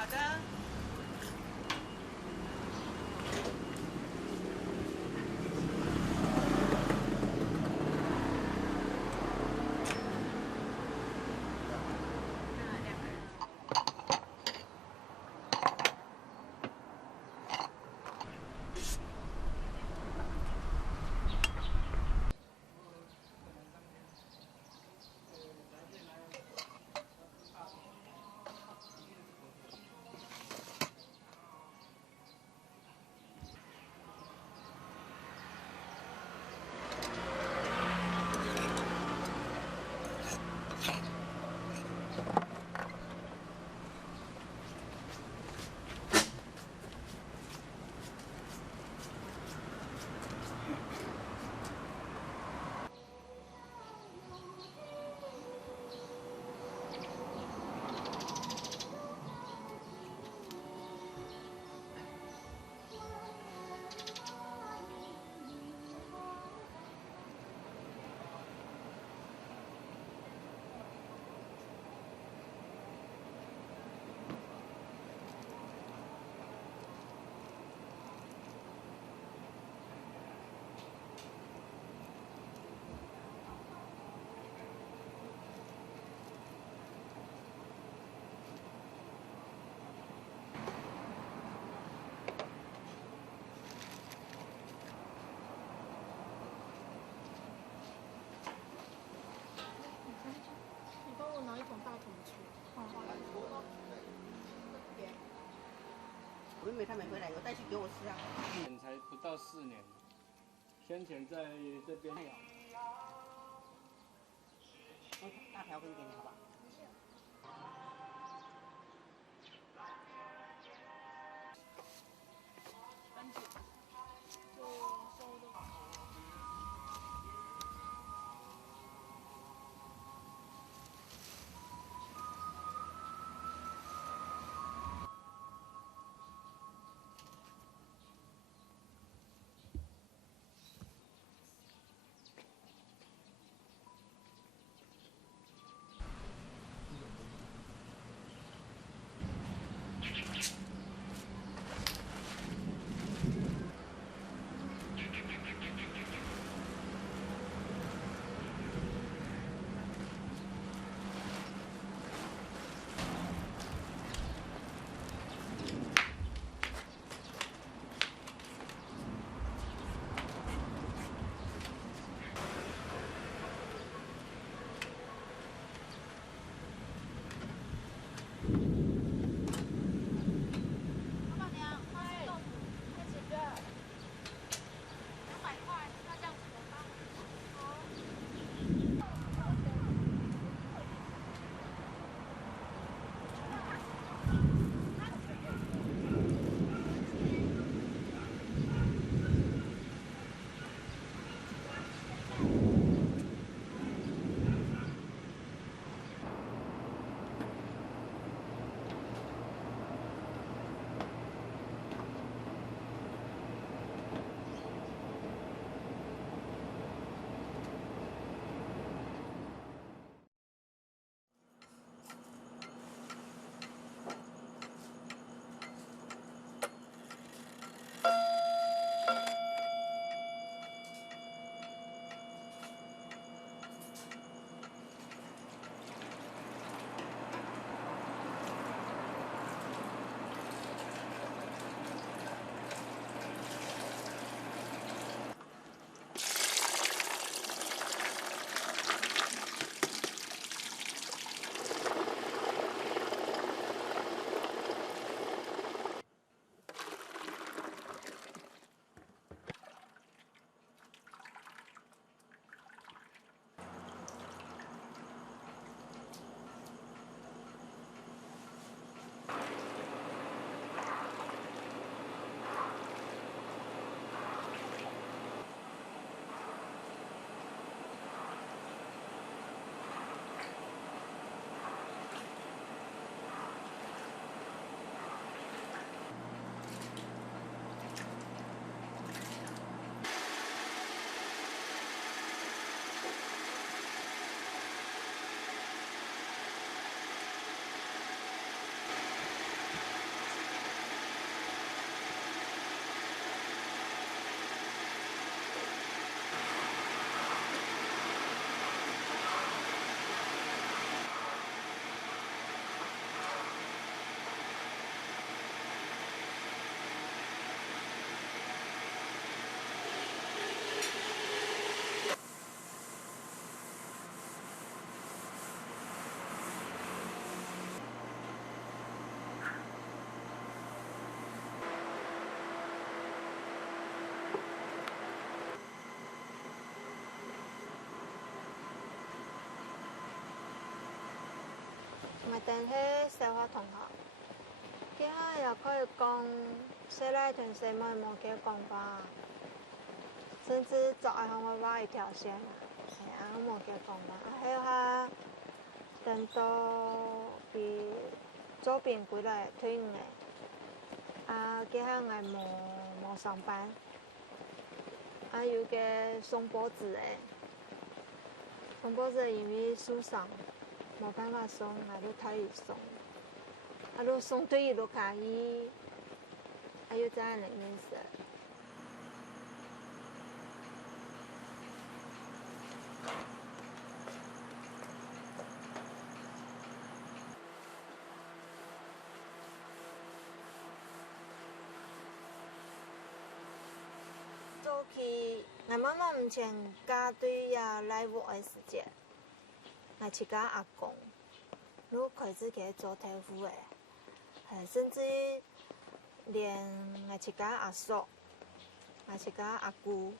好的。你帮我拿一桶大桶去。我妹妹她没回来，有带去给我吃啊。才不到4年，先前在这边。大条根给你好不好？等迄小学同学，其他也可以讲小奶同小妹无加讲吧，甚至做爱向我画一条线啊，系啊，我无加讲吧。还有下等到比左边几来退伍的，其他我无上班，有个送报纸的，送报纸因为受伤。冇办法送，就替伊送，就送对伊就可以，又这样的意思。早期我妈妈唔前家对呀来往的时间。我自家阿公，如开始给做豆腐的，甚至连我自家阿叔、我自家阿姑，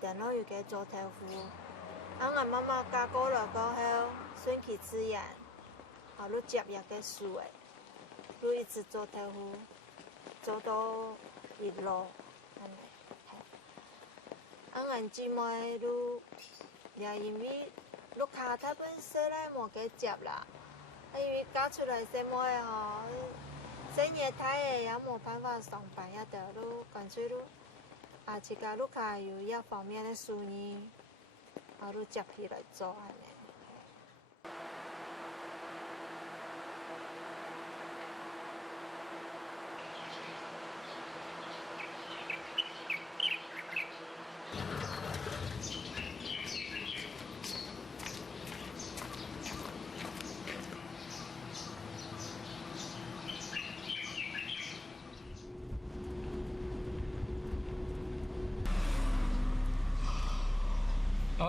等到又给做豆腐。我妈妈嫁过来过后，顺其自然，都接也给熟的，都一直做豆腐，做到一路，安尼。俺姊妹都也因为。ลูกค้าถ้าเป็นเสื้อได้หมวกเจ็บละไอ้วิก้า出来เสื้อหมวกฮะเสื้อเนี่ยไทย也冇办法上班呀的ลูก干脆ลูก自家ลูกค้า有一方面的生意ลูก接起来做安尼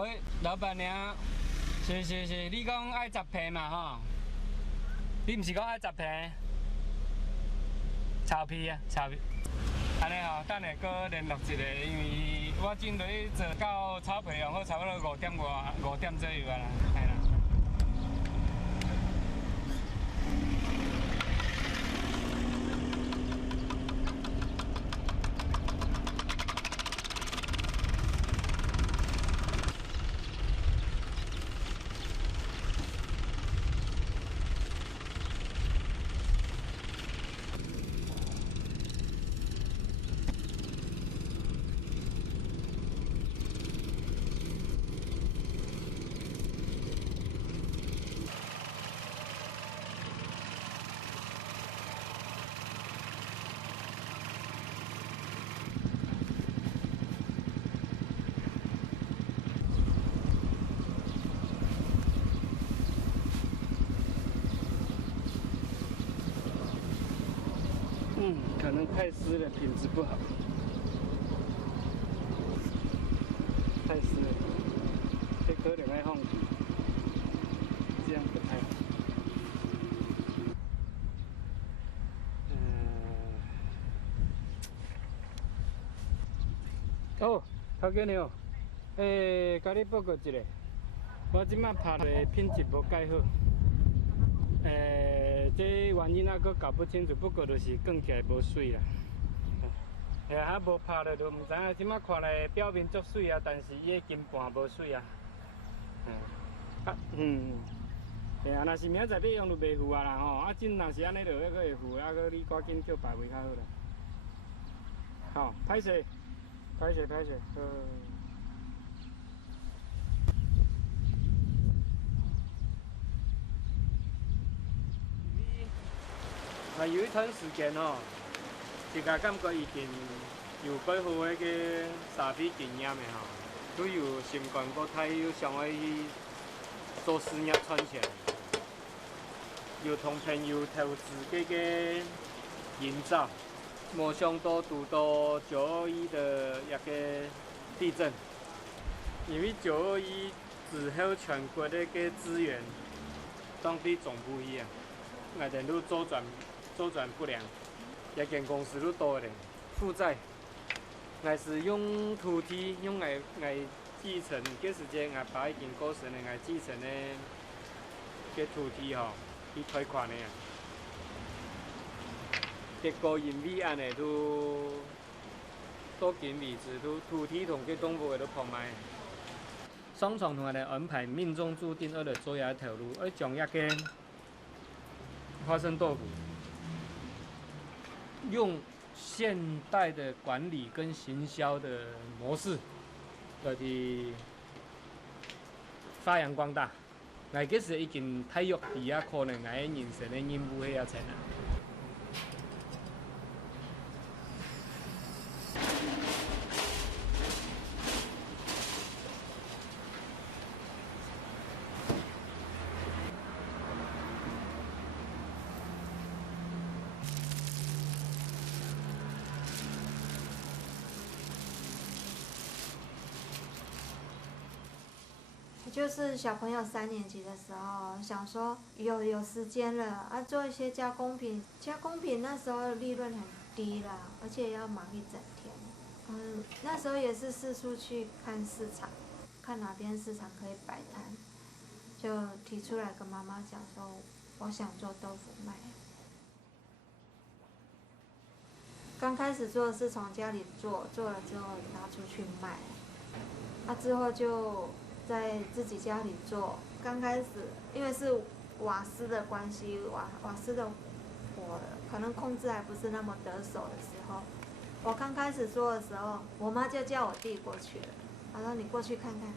喂，老板娘，是，你讲爱10片嘛吼？你毋是讲爱10片？炒皮啊，炒皮。安尼吼，等下搁联络一下，因为我准备做到炒皮用好，差不多5点左右啊啦，系啦。可能太湿了，品质不好。太湿了，这可能爱放水，这样不太好。哦，头家娘，甲你报告一下，我即摆拍的品质无介好。这原因还佫搞不清楚，不过就是卷起来无水啦。还无拍了，就唔知影。即摆看来表面足水啊，但是伊的金盘无水啊。嘿啊，若是明仔载要用就袂赴啊啦吼。真若是安尼就还佫会赴，佫你赶紧叫排位较好啦。好，歹势，好。有一段时间哦，自家感觉已经有几好迄个沙皮经验的吼，都有新冠国泰有想要去做事业赚钱，有同朋友投资这个营造，没想到遇到921的一个地震，因为921之后全国的个资源当地总部一样，我哋都周转不良，一间公司都多了负债，我是用土地用来继承，这时间我爸已经过世了，我继承的个土地吼，去贷款的啊。结果因为安尼都紧位置，都土地同佮动物都碰卖。双重团的安排，命中注定要来做一条路，要将一个花生豆腐用现代的管理跟行销的模式，就是发扬光大。我其实已经体育比啊，可能我人生的任务迄也成啊。就是小朋友3年级的时候，想说有时间了啊，做一些加工品。加工品那时候利润很低啦，而且要忙一整天。那时候也是四处去看市场，看哪边市场可以摆摊，就提出来跟妈妈讲说，我想做豆腐卖。刚开始做是从家里做了之后拿出去卖，之后就在自己家里做。刚开始因为是瓦斯的关系，瓦斯的火可能控制还不是那么得手的时候，我刚开始做的时候，我妈就叫我弟过去了。她说：“你过去看看，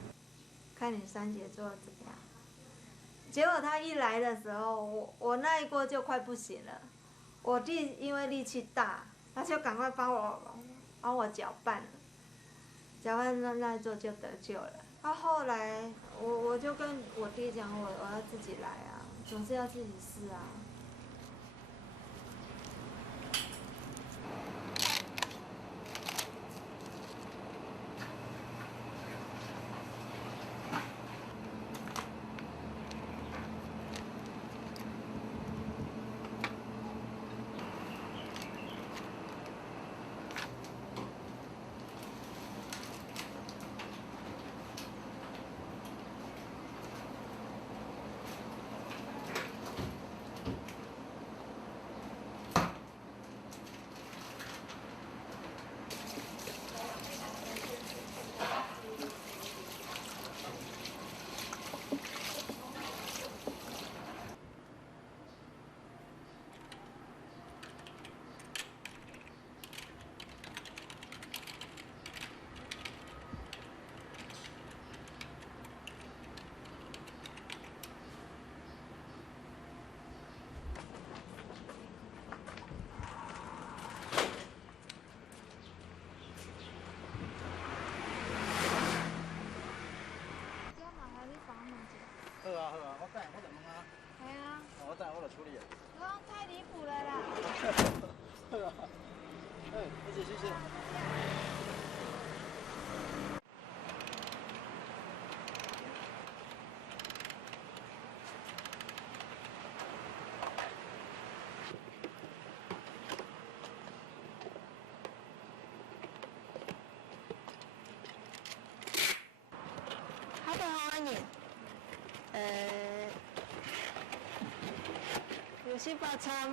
看你三姐做的怎么样。”结果他一来的时候，我那一锅就快不行了。我弟因为力气大，他就赶快帮我搅拌，搅拌那一桌就得救了。后来我就跟我弟讲，我要自己来啊，总是要自己试啊。好啊，我等下我就问啊。系啊。我等下我就处理啊。太离谱了啦！好啊。谢谢。好不好你？有些把餐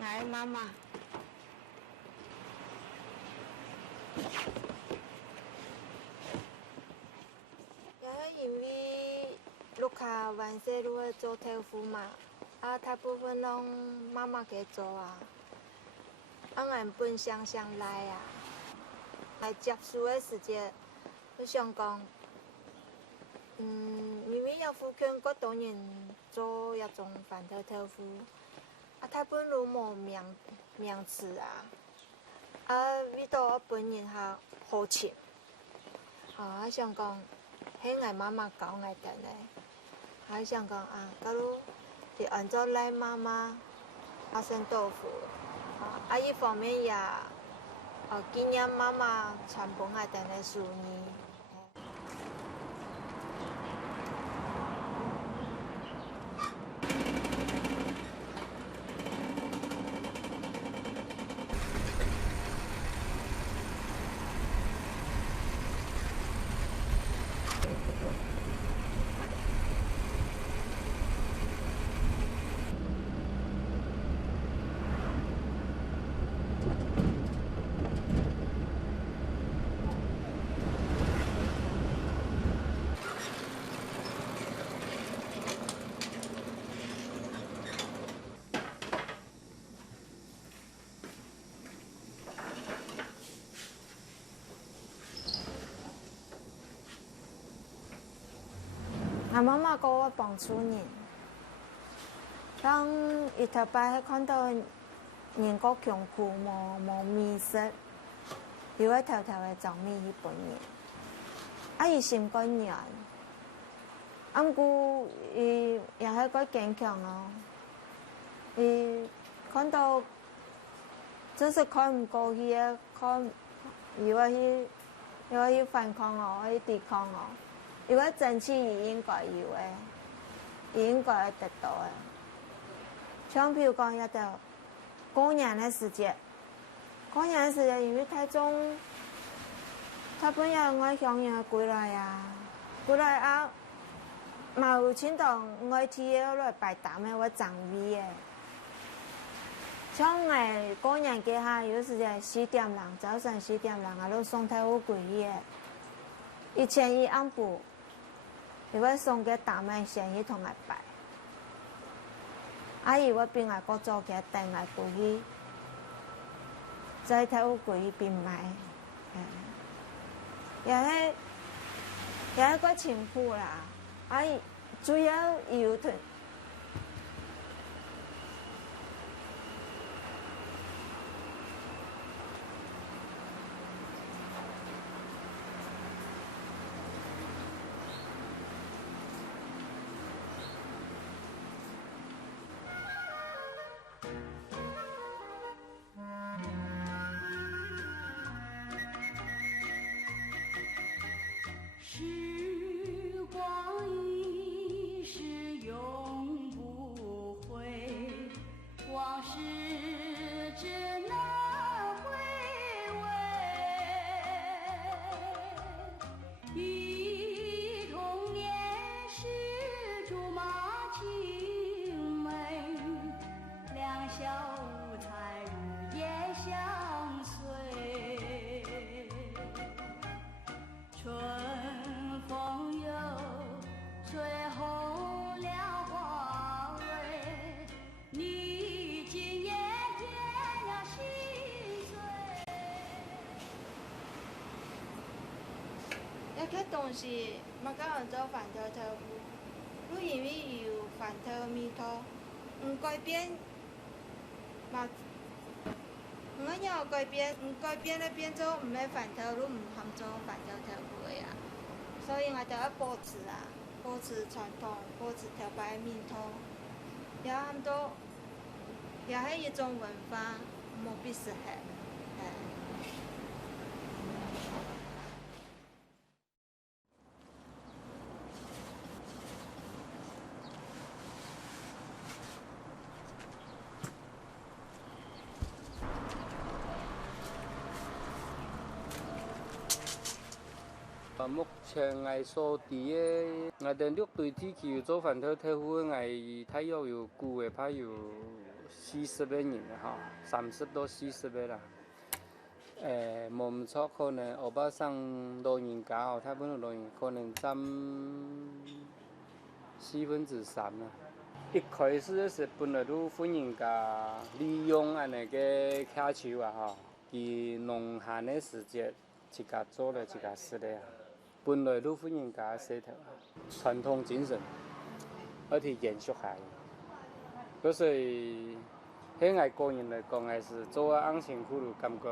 来妈妈。也係因為ลูกค้าวันเสาร์會做豆腐嘛，大部分攏媽媽給做啊，俺本鄉來啊，來接觸的時間，我想講，明明有附近嗰多人做一種飯頭豆腐，大部分都冇名詞啊，味道我本人係好甜，我想講。喺我媽媽教我哋咧，我想講假如就按照賴媽媽花生豆腐，一方面也紀念媽媽傳俾我哋嘅書念。阿妈妈教我帮助人。当伊头摆看到人国穷苦无面色，伊会偷偷的装米去分人。啊，伊心肝软，啊，毋过伊也许个坚强哦。伊看到真是看唔过去的，看伊会去反抗哦，去抵抗哦。伊会争取伊应该有的，伊应该会得到的。像譬如讲，要到过年的时节，过年的时节，因为台中，他本来我乡下过来呀，过来啊，嘛有请到我去来摆摊的，我掌味的。像我过年家下有时间4点人，早上4点人啊，都送太乌龟的，以前伊安布，伊会送给摊的先去同来摆。阿姨，我边外国做嘅带外过去，再睇乌过去边买，也个辛苦啦。阿姨主要有团。时光一逝永不回，往事只能回味。忆童年时竹马青梅，两小无猜日夜相随。春风又吹红了花蕊，你今年添了心碎。一个东西，嘛甲人做饭头豆腐，你因为有饭头面头，唔改变，嘛，我要改变，唔改变咧变做唔系饭头，你唔含做饭头豆腐的呀。所以我就要保持啊，保持传统，保持头摆面头，也含到，也系一种文化，冇必失害，目前我所知的，我哋六队地区做饭头豆腐的，我大约有久的，怕有40个人哈，30到40个啦。冇唔错，可能欧巴桑老人家哦，他本老人可能占3%啦。一开始的是本来都欢迎家利用安尼个客球啊哈，伫农闲的时节，自家做了自家吃的啊。本来都欢迎家洗头，传统精神，而且延续下来。嗰所以，喺我个人来讲，还是做安辛苦路，感觉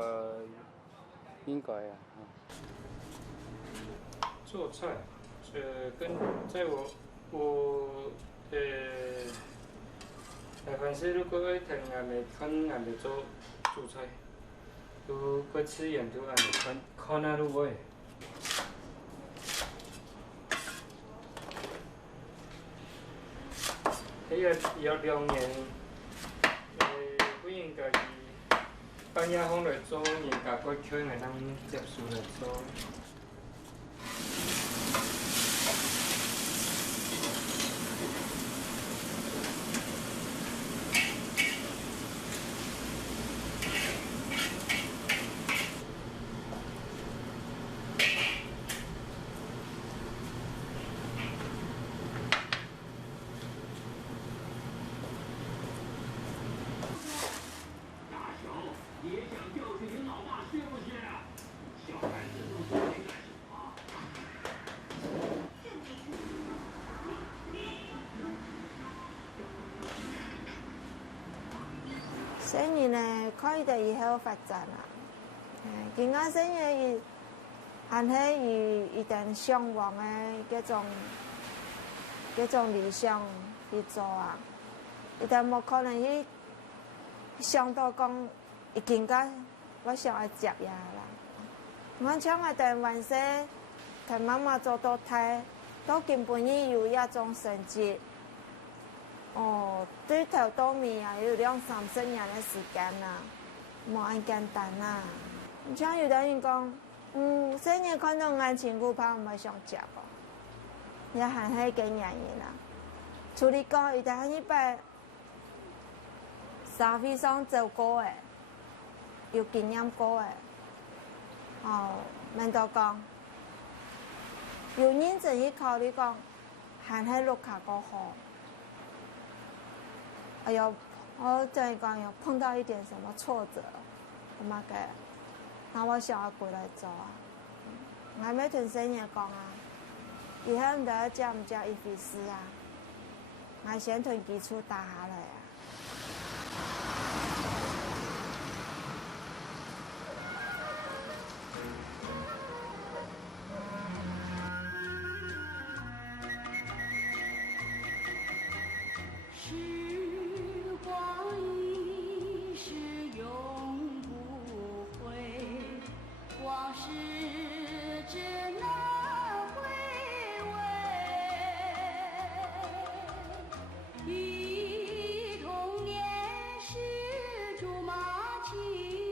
应该啊。做菜，跟在我台湾是如果会听俺们看俺们做煮菜，都去吃盐都俺们看那路会。要2年，不应该半夜风来做，人家个圈来能接受来做。生意呢，可以在以后发展啦。今仔生意伊，还是伊定向往的嗰种理想去做啊。伊定无可能去想到讲，已经甲我想要接呀啦。我像我等完事，同妈妈做到太，都根本伊有一种成绩。哦，对头到尾啊，有2、3、4年的时间啦，无咁简单啦。像有的人讲，生意可能按情况怕唔想接无，也还係幾原因啦。處理講，伊但係100社會上做過誒，有經驗過誒，免到講，有認真去考慮講，還係錄卡過好。哎呦，我真係講有碰到一點什麼挫折，咁啊嘅，那我想要過來做啊。我咪同生意講啊，以後唔得接唔接一回事啊，我先從基礎打下來啊。忆童年时竹马青。